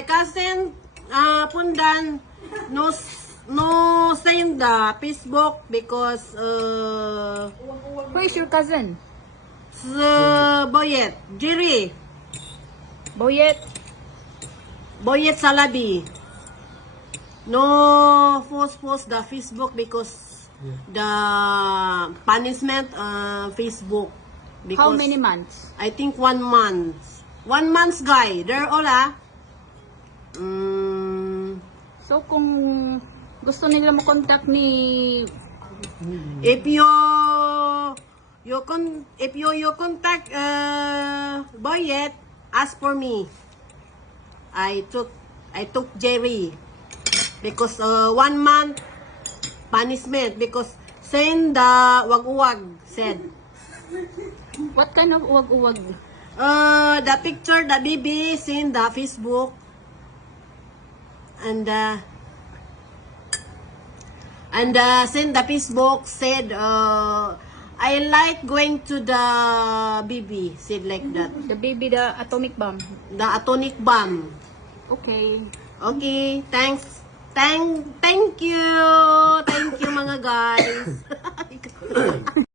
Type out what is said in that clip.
my cousin Pundan no send the Facebook because Who is your cousin? Boyet Jerry Boyet? Boyet Salabi no post the Facebook because the punishment Facebook because How many months? I think 1 month. 1 month guy. They're all So kung gusto nila mo contact ni if you contact Boyet, ask for me. I took Jerry because 1 month punishment because send the wag-uwag said. what kind of uwag-uwag? The picture the baby seen the Facebook and send the Facebook said I like going to the baby said like that. The baby, the atomic bomb. The atomic bomb. Okay. Okay, thanks. Thank you mga guys.